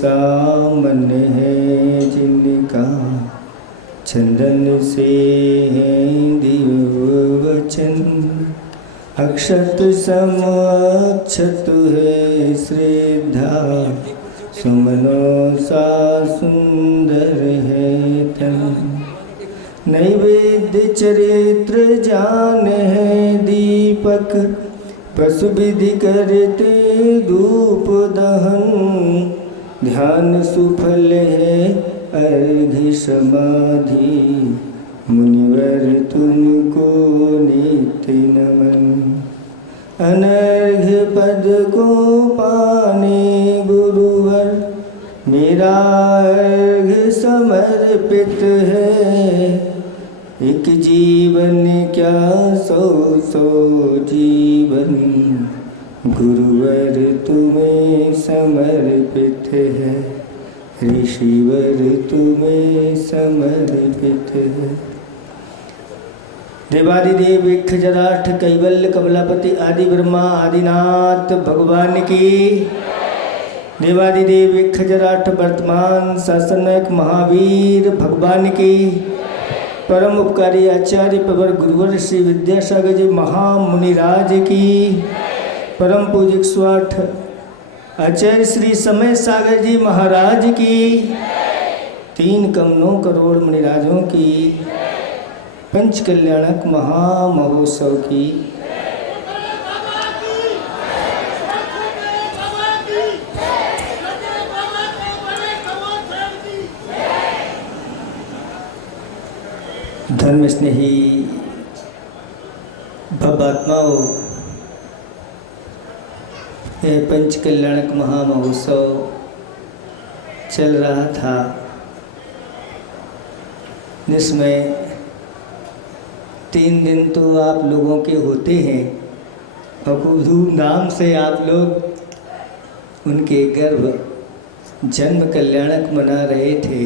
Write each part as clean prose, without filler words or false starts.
सामन है जिनका, चंदन से है दिव्य वचन। अक्षत सम अक्षत है श्रद्धा, सुमनों सा सुंदर है तन। नैवेद्य चरित्र जान है दीपक, पशु विधि करते धूप दहन। ध्यान सुफल है अर्घ्य समाधि, मुनिवर तुमको नित्य नमन। अनर्घ्य पद को पाने गुरुवर, मेरा अर्घ्य समर्पित है। एक जीवन क्या सौ सौ जीवन, गुरुवर तुम्हें समर्पित है। ऋषिवर तुम्हें समर्पित है। देवादिदेव विख्जराठ कैवल्य कमलापति आदि ब्रह्मा आदिनाथ भगवान की। देवादिदेव विख्जराठ वर्तमान शासनक महावीर भगवान की। परम उपकारी आचार्य पवर गुरुवर श्री विद्यासागर जी महामुनिराज की। परम पूजिक स्वाठ आचार्य श्री समय सागर जी महाराज की। 3 कमनों करोड़ मुनिराजों की। पंच कल्याणक महामहोत्सव की। धर्म स्नेही भवात्माओं, यह पंच कल्याणक महामहोत्सव चल रहा था, जिसमें 3 दिन तो आप लोगों के होते हैं और खूब धूमधाम से आप लोग उनके गर्भ जन्म कल्याणक मना रहे थे।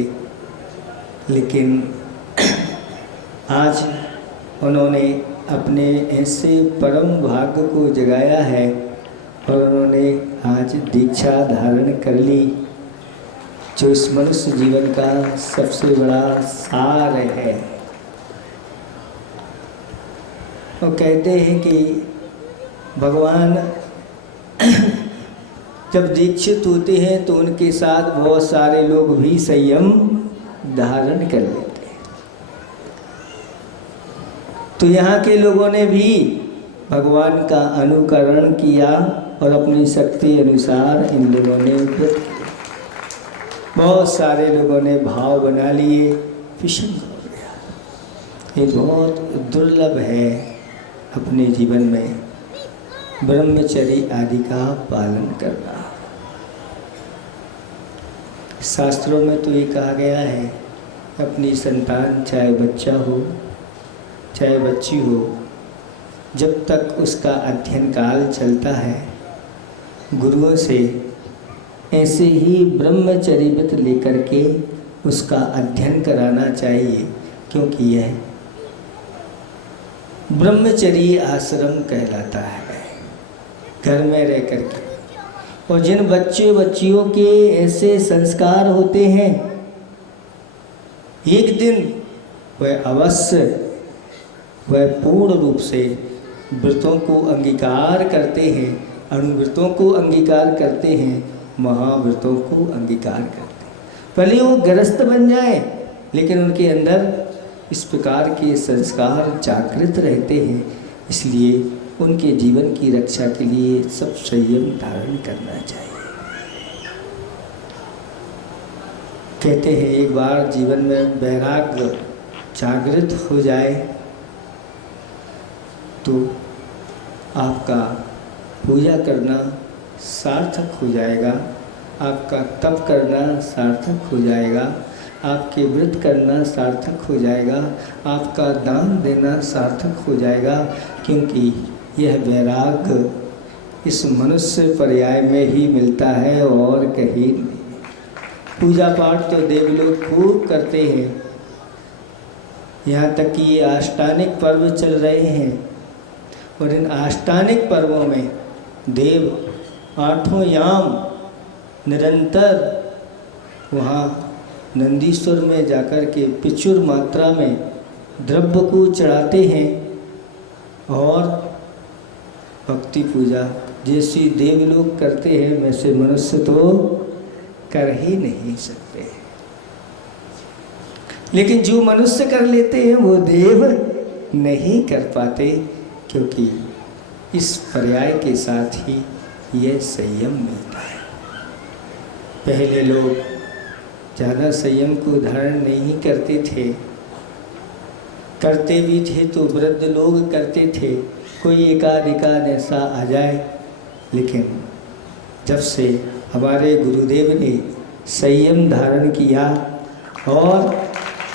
लेकिन आज उन्होंने अपने ऐसे परम भाग्य को जगाया है और उन्होंने आज दीक्षा धारण कर ली, जो इस मनुष्य जीवन का सबसे बड़ा सार है। वो कहते हैं कि भगवान जब दीक्षित होते हैं तो उनके साथ बहुत सारे लोग भी संयम धारण कर लेते हैं। तो यहाँ के लोगों ने भी भगवान का अनुकरण किया और अपनी शक्ति अनुसार इन लोगों ने व्रत किया। बहुत सारे लोगों ने भाव बना लिए, विषंग हो गया। ये बहुत दुर्लभ है अपने जीवन में ब्रह्मचर्य आदि का पालन करना। शास्त्रों में तो ये कहा गया है, अपनी संतान चाहे बच्चा हो चाहे बच्ची हो, जब तक उसका अध्ययन काल चलता है, गुरुओं से ऐसे ही ब्रह्मचर्य लेकर के उसका अध्ययन कराना चाहिए, क्योंकि यह ब्रह्मचर्य आश्रम कहलाता है, घर में रह कर के। और जिन बच्चे बच्चियों के ऐसे संस्कार होते हैं, एक दिन वह अवश्य वह पूर्ण रूप से व्रतों को अंगीकार करते हैं, अणुव्रतों को अंगीकार करते हैं, महाव्रतों को अंगीकार करते हैं। भले वो गृहस्थ बन जाए, लेकिन उनके अंदर इस प्रकार के संस्कार जागृत रहते हैं। इसलिए उनके जीवन की रक्षा के लिए सब संयम धारण करना चाहिए। कहते हैं एक बार जीवन में वैराग्य जागृत हो जाए तो आपका पूजा करना सार्थक हो जाएगा, आपका तप करना सार्थक हो जाएगा, आपके व्रत करना सार्थक हो जाएगा, आपका दान देना सार्थक हो जाएगा, क्योंकि यह वैराग्य इस मनुष्य पर्याय में ही मिलता है और कहीं नहीं। पूजा पाठ तो देव लोग खूब करते हैं, यहाँ तक कि ये आष्टानिक पर्व चल रहे हैं और इन आष्टानिक पर्वों में देव 8 याम निरंतर वहाँ नंदीश्वर में जाकर के प्रचुर मात्रा में द्रव्य को चढ़ाते हैं और भक्ति पूजा जैसी देवलोक करते हैं वैसे मनुष्य तो कर ही नहीं सकते। लेकिन जो मनुष्य कर लेते हैं वो देव नहीं कर पाते, क्योंकि इस पर्याय के साथ ही यह संयम मिलता है। पहले लोग ज़्यादा संयम को धारण नहीं करते थे, करते भी थे तो वृद्ध लोग करते थे, कोई एकाध ऐसा आ जाए। लेकिन जब से हमारे गुरुदेव ने संयम धारण किया और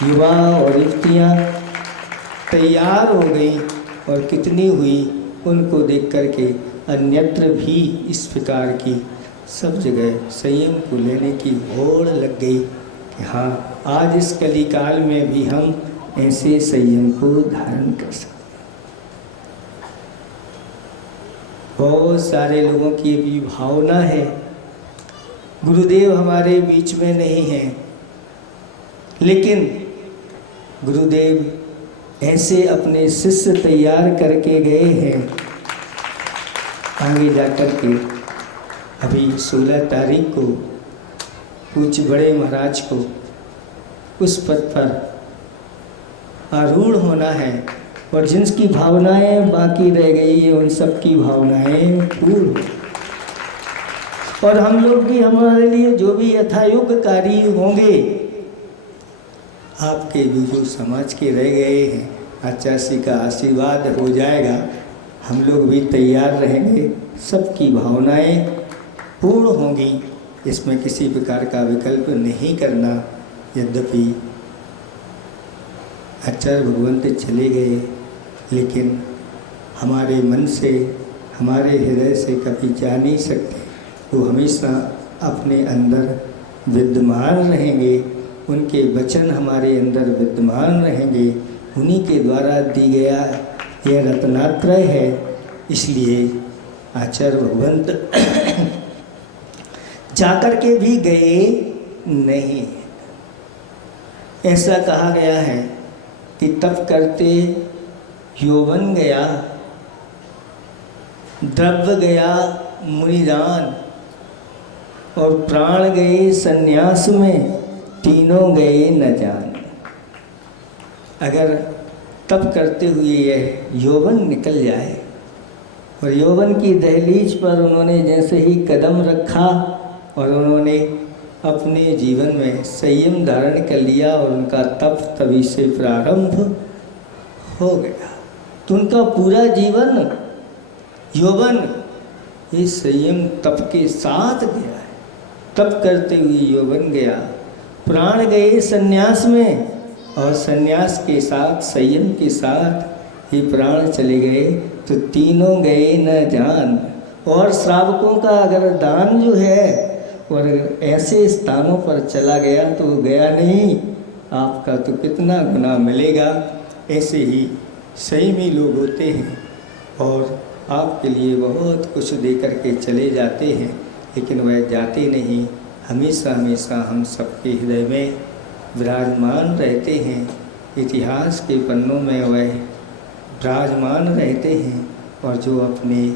युवा और युवतियाँ तैयार हो गई, और कितनी हुई उनको देख कर के अन्यत्र भी इस प्रकार की सब जगह संयम को लेने की होड़ लग गई कि हाँ, आज इस कलिकाल में भी हम ऐसे संयम को धारण कर सकते। बहुत सारे लोगों की भी भावना है गुरुदेव हमारे बीच में नहीं हैं, लेकिन गुरुदेव ऐसे अपने शिष्य तैयार करके गए हैं आगे जाकर के। अभी 16 तारीख को पूज्य बड़े महाराज को उस पद पर आरूढ़ होना है, और जिनकी भावनाएं बाकी रह गई है उन सब की भावनाएं पूर्ण, और हम लोग भी हमारे लिए जो भी यथायुग कार्य होंगे, आपके भी जो समाज के रह गए हैं, आचार्य का आशीर्वाद हो जाएगा, हम लोग भी तैयार रहेंगे, सबकी भावनाएं पूर्ण होंगी, इसमें किसी प्रकार का विकल्प नहीं करना। यद्यपि आचार्य भगवंत चले गए, लेकिन हमारे मन से, हमारे हृदय से कभी जा नहीं सकते, वो हमेशा अपने अंदर विद्यमान रहेंगे, उनके वचन हमारे अंदर विद्यमान रहेंगे, उन्हीं के द्वारा दी गया यह रत्नात्रय है। इसलिए आचार्य भगवंत जाकर के भी गए नहीं। ऐसा कहा गया है कि तप करते यौवन गया, द्रव्य गया मुनिदान, और प्राण गए सन्यास में, तीनों गए न जान। अगर तप करते हुए यह यौवन निकल जाए, और यौवन की दहलीज पर उन्होंने जैसे ही कदम रखा और उन्होंने अपने जीवन में संयम धारण कर लिया, और उनका तप तभी से प्रारंभ हो गया, तो उनका पूरा जीवन यौवन इस संयम तप के साथ गया है। तप करते हुए यौवन गया, प्राण गए सन्यास में, और सन्यास के साथ संयम के साथ ही प्राण चले गए, तो तीनों गए न जान। और श्रावकों का अगर दान जो है और ऐसे स्थानों पर चला गया तो वो गया नहीं, आपका तो कितना गुना मिलेगा। ऐसे ही संयमी लोग होते हैं और आपके लिए बहुत कुछ दे कर के चले जाते हैं, लेकिन वह जाते नहीं, हमेशा हमेशा हम सबके हृदय में विराजमान रहते हैं। इतिहास के पन्नों में वह विराजमान रहते हैं, और जो अपने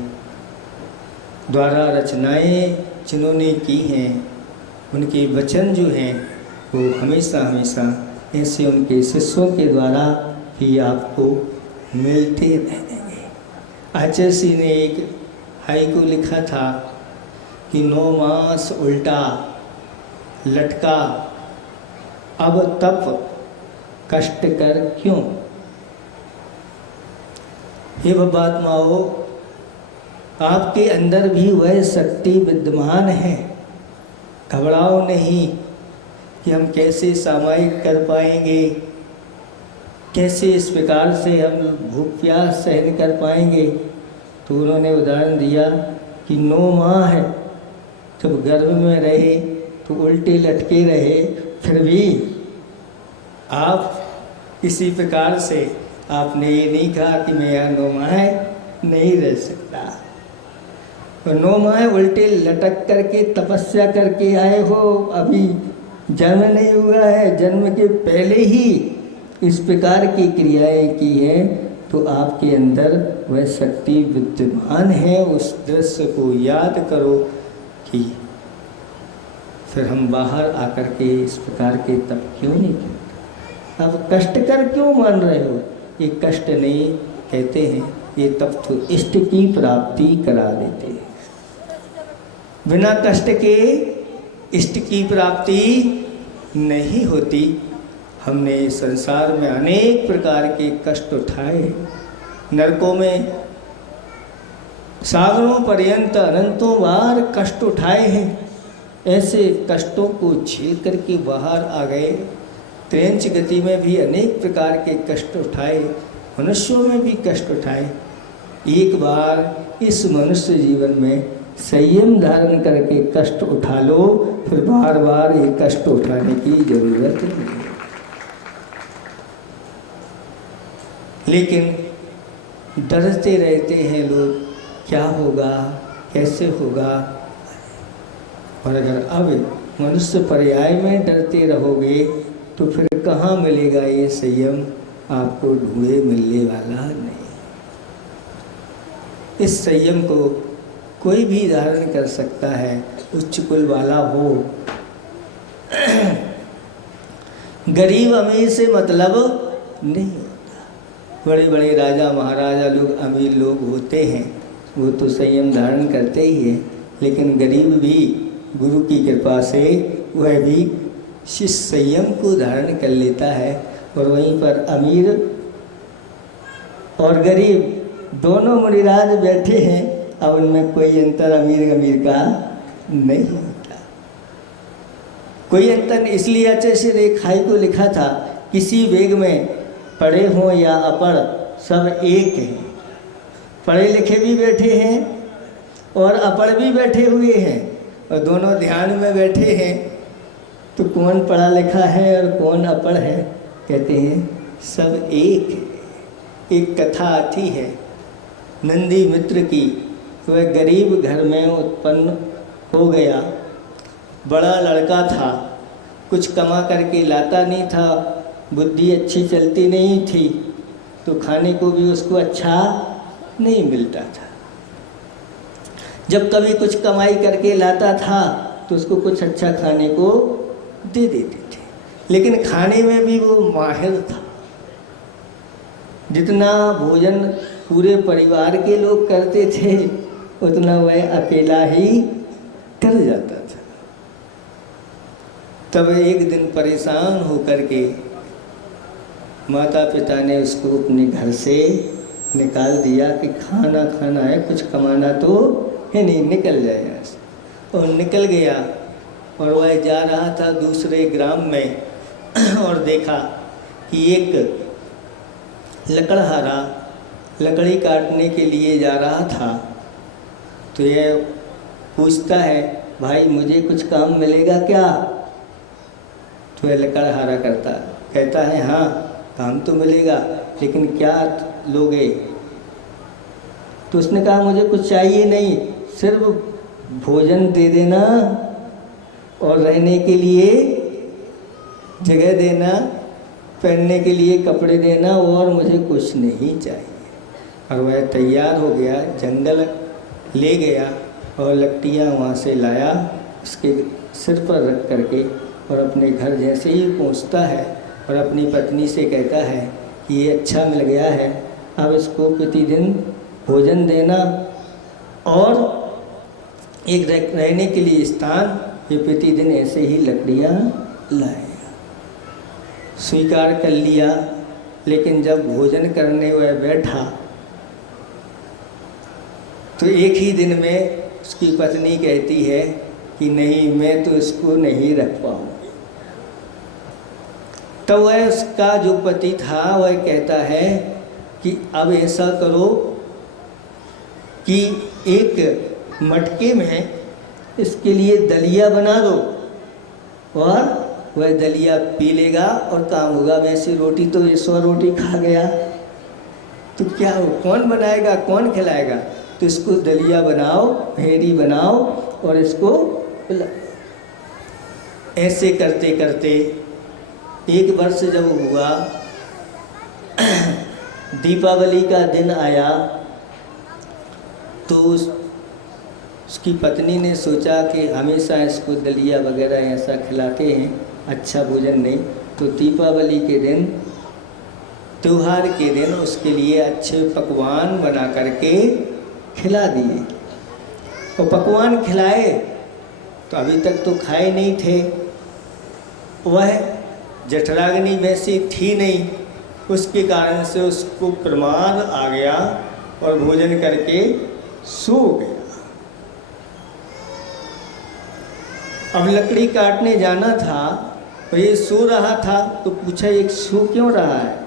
द्वारा रचनाएं जिन्होंने की हैं, उनके वचन जो हैं वो हमेशा हमेशा ऐसे उनके शिष्यों के द्वारा ही आपको मिलते रहेंगे। आचार्य ने एक हाइकू लिखा था कि 9 मास उल्टा लटका, अब तप कष्ट कर क्यों। हे भवात्माओ, आपके अंदर भी वह शक्ति विद्यमान है, घबराओ नहीं कि हम कैसे सामायिक कर पाएंगे, कैसे इस प्रकार से हम भूख प्यास सहन कर पाएंगे। तो उन्होंने उदाहरण दिया कि 9 माह है, जब गर्भ में रहे तो उल्टे लटके रहे, फिर भी आप इसी प्रकार से आपने ये नहीं कहा कि मैं यहाँ 9 माह नहीं रह सकता। तो 9 माह उल्टे लटक करके तपस्या करके आए हो, अभी जन्म नहीं हुआ है, जन्म के पहले ही इस प्रकार की क्रियाएं की हैं, तो आपके अंदर वह शक्ति विद्यमान है। उस दृश्य को याद करो कि फिर हम बाहर आकर के इस प्रकार के तप क्यों नहीं करते। अब कष्ट कर क्यों मान रहे हो? ये कष्ट नहीं, कहते हैं ये तप तो इष्ट की प्राप्ति करा देते हैं। बिना कष्ट के इष्ट की प्राप्ति नहीं होती। हमने संसार में अनेक प्रकार के कष्ट उठाए, नरकों में सागरों पर्यंत अनंतों बार कष्ट उठाए हैं। ऐसे कष्टों को झेल करके बाहर आ गए। त्रेंच गति में भी अनेक प्रकार के कष्ट उठाए, मनुष्यों में भी कष्ट उठाए। एक बार इस मनुष्य जीवन में संयम धारण करके कष्ट उठा लो, फिर बार बार ये कष्ट उठाने की जरूरत नहीं। लेकिन डरते रहते हैं लोग, क्या होगा, कैसे होगा। और अगर अब मनुष्य पर्याय में डरते रहोगे तो फिर कहाँ मिलेगा ये संयम, आपको ढूंढे मिलने वाला नहीं। इस संयम को कोई भी धारण कर सकता है, उच्च कुल वाला हो। गरीब अमीर से मतलब नहीं होता। बड़े बड़े राजा महाराजा लोग, अमीर लोग होते हैं, वो तो संयम धारण करते ही हैं। लेकिन गरीब भी गुरु की कृपा से वह भी शिष्य संयम को धारण कर लेता है। और वहीं पर अमीर और गरीब दोनों मुनिराज बैठे हैं, अब उनमें कोई अंतर अमीर गमीर का नहीं होता। कोई अंतर इसलिए अच्छे से रेखाई को लिखा था, किसी वेग में पढ़े हों या अपढ़ सब एक हैं। पढ़े लिखे भी बैठे हैं और अपढ़ भी बैठे हुए हैं, और दोनों ध्यान में बैठे हैं। तो कौन पढ़ा लिखा है और कौन अपढ़ है? कहते हैं सब एक है। एक कथा आती है नंदी मित्र की। वह गरीब घर में उत्पन्न हो गया, बड़ा लड़का था, कुछ कमा करके लाता नहीं था, बुद्धि अच्छी चलती नहीं थी, तो खाने को भी उसको अच्छा नहीं मिलता था। जब कभी कुछ कमाई करके लाता था तो उसको कुछ अच्छा खाने को दे देते थे, लेकिन खाने में भी वो माहिर था। जितना भोजन पूरे परिवार के लोग करते थे, उतना वह अकेला ही कर जाता था। तब एक दिन परेशान होकर के माता पिता ने उसको अपने घर से निकाल दिया कि खाना खाना है, कुछ कमाना तो है नहीं, निकल जाए यहाँ से। और निकल गया, और वह जा रहा था दूसरे ग्राम में और देखा कि एक लकड़हारा लकड़ी काटने के लिए जा रहा था। तो यह पूछता है, भाई मुझे कुछ काम मिलेगा क्या? तो यह लकड़हारा कहता है, हाँ काम तो मिलेगा, लेकिन क्या लोगे? तो उसने कहा, मुझे कुछ चाहिए नहीं, सिर्फ भोजन दे देना और रहने के लिए जगह देना, पहनने के लिए कपड़े देना, और मुझे कुछ नहीं चाहिए। और वह तैयार हो गया, जंगल ले गया और लकड़ियाँ वहाँ से लाया, उसके सिर पर रख करके, और अपने घर जैसे ही पहुँचता है और अपनी पत्नी से कहता है कि ये अच्छा मिल गया है, अब इसको प्रतिदिन भोजन देना और एक रहने के लिए स्थान, ये प्रतिदिन ऐसे ही लकड़ियाँ लाएगा। स्वीकार कर लिया। लेकिन जब भोजन करने वह बैठा तो एक ही दिन में उसकी पत्नी कहती है कि नहीं, मैं तो इसको नहीं रख पाऊँगी। तो वह उसका जो पति था वह कहता है कि अब ऐसा करो कि एक मटके में इसके लिए दलिया बना दो, और वह दलिया पी लेगा और काम होगा। वैसे रोटी तो 100 रोटी खा गया, तो क्या हो, कौन बनाएगा, कौन खिलाएगा? तो इसको दलिया बनाओ, भेरी बनाओ और इसको पिलाओ। ऐसे करते करते एक वर्ष जब हुआ, दीपावली का दिन आया, तो उसकी पत्नी ने सोचा कि हमेशा इसको दलिया वगैरह ऐसा खिलाते हैं, अच्छा भोजन नहीं, तो दीपावली के दिन, त्योहार के दिन उसके लिए अच्छे पकवान बना करके खिला दिए। और पकवान खिलाए तो अभी तक तो खाए नहीं थे, वह जठराग्नि वैसी थी नहीं, उसके कारण से उसको प्रमाद आ गया और भोजन करके सो गया। अब लकड़ी काटने जाना था और ये सो रहा था, तो पूछा ये सो क्यों रहा है?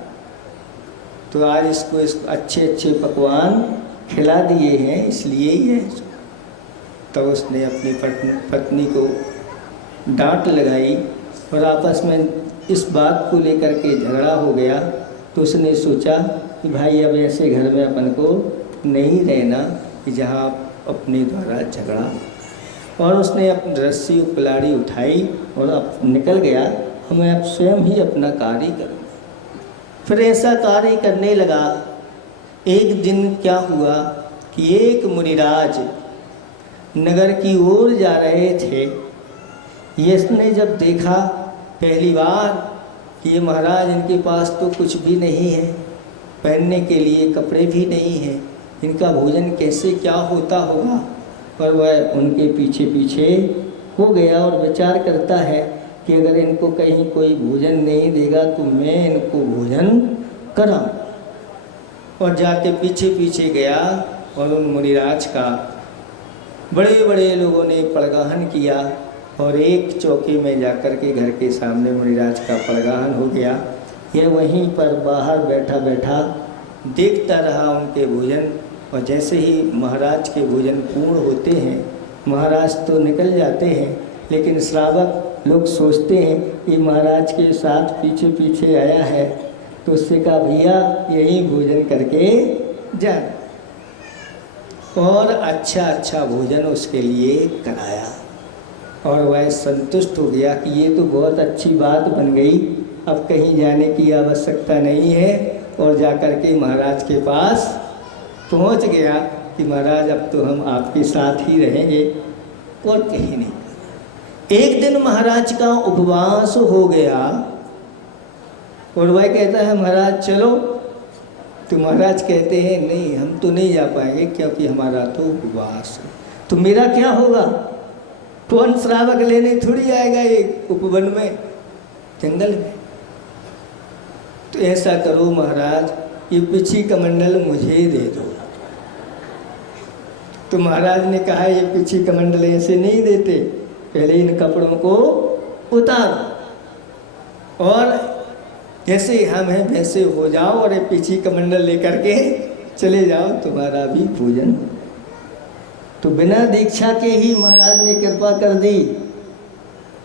तो आज इसको अच्छे अच्छे पकवान खिला दिए हैं, इसलिए ये। तो उसने अपनी पत्नी को डांट लगाई और आपस में इस बात को लेकर के झगड़ा हो गया। तो उसने सोचा कि भाई अब ऐसे घर में अपन को नहीं रहना कि जहाँ अपने द्वारा झगड़ा, और उसने अपनी रस्सी कुल्हाड़ी उठाई और अब निकल गया, मैं अब स्वयं ही अपना कार्य करूँ। फिर ऐसा कार्य करने लगा। एक दिन क्या हुआ कि एक मुनिराज नगर की ओर जा रहे थे। इसने जब देखा पहली बार कि ये महाराज, इनके पास तो कुछ भी नहीं है, पहनने के लिए कपड़े भी नहीं हैं, इनका भोजन कैसे क्या होता होगा, पर वह उनके पीछे पीछे हो गया और विचार करता है कि अगर इनको कहीं कोई भोजन नहीं देगा तो मैं इनको भोजन कराऊं। और जाके पीछे पीछे गया और उन मुनिराज का बड़े बड़े लोगों ने पड़गाहन किया, और एक चौकी में जाकर के घर के सामने मुनिराज का पड़गाहन हो गया। यह वहीं पर बाहर बैठा बैठा देखता रहा उनके भोजन। और जैसे ही महाराज के भोजन पूर्ण होते हैं, महाराज तो निकल जाते हैं, लेकिन श्रावक लोग सोचते हैं कि महाराज के साथ पीछे पीछे आया है, तो उससे कहा भैया यही भोजन करके जाना, और अच्छा अच्छा भोजन उसके लिए कराया। और वह संतुष्ट हो गया कि ये तो बहुत अच्छी बात बन गई, अब कहीं जाने की आवश्यकता नहीं है, और जाकर के महाराज के पास पहुंच गया कि महाराज अब तो हम आपके साथ ही रहेंगे और कहीं नहीं। एक दिन महाराज का उपवास हो गया और वह कहता है महाराज चलो, तो महाराज कहते हैं नहीं हम तो नहीं जा पाएंगे क्योंकि हमारा तो उपवास है। तो मेरा क्या होगा? कौन श्रावक लेने थोड़ी आएगा एक उपवन में, जंगल में। तो ऐसा करो महाराज, ये पिछी कमंडल मुझे दे दो। तो महाराज ने कहा ये पिछी कमंडल ऐसे नहीं देते, पहले इन कपड़ों को उतारो और जैसे हम हैं वैसे हो जाओ, और ये पिछी कमंडल लेकर के चले जाओ, तुम्हारा भी पूजन। तो बिना दीक्षा के ही महाराज ने कृपा कर दी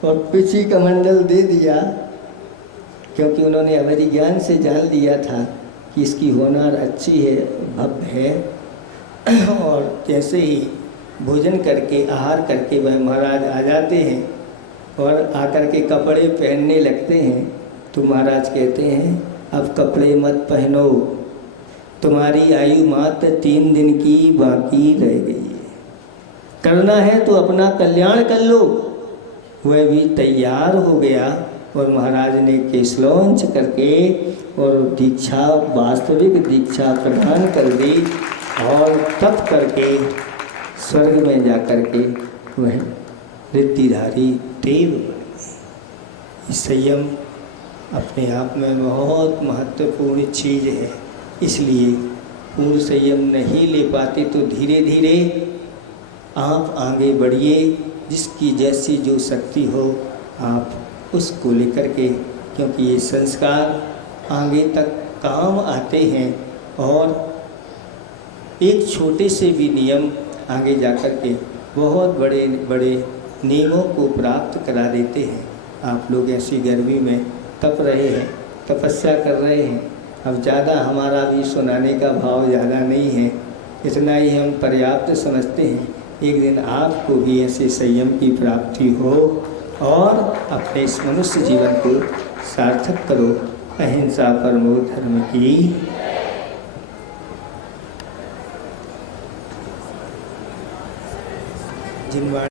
और पिछी कमंडल दे दिया, क्योंकि उन्होंने अवधि ज्ञान से जान लिया था कि इसकी होनार अच्छी है, भव्य है। और जैसे ही भोजन करके आहार करके वह महाराज आ जाते हैं और आकर के कपड़े पहनने लगते हैं, तो महाराज कहते हैं अब कपड़े मत पहनो, तुम्हारी आयु मात्र 3 दिन की बाकी रह गई है, करना है तो अपना कल्याण कर लो। वह भी तैयार हो गया और महाराज ने केशलौंच करके और दीक्षा, वास्तविक दीक्षा प्रदान कर दी, और तप करके स्वर्ग में जाकर के वह रिद्धिधारी देव बन गए। संयम अपने आप में बहुत महत्वपूर्ण चीज़ है, इसलिए पूर्ण संयम नहीं ले पाते तो धीरे धीरे आप आगे बढ़िए, जिसकी जैसी जो शक्ति हो आप उसको लेकर के, क्योंकि ये संस्कार आगे तक काम आते हैं और एक छोटे से भी नियम आगे जाकर के बहुत बड़े बड़े नियमों को प्राप्त करा देते हैं। आप लोग ऐसी गर्मी में तप रहे हैं, तपस्या कर रहे हैं, अब ज़्यादा हमारा भी सुनाने का भाव ज़्यादा नहीं है, इतना ही हम पर्याप्त समझते हैं। एक दिन आपको भी ऐसे संयम की प्राप्ति हो और अपने इस मनुष्य जीवन को सार्थक करो। अहिंसा परमो धर्म की। जिनवाणी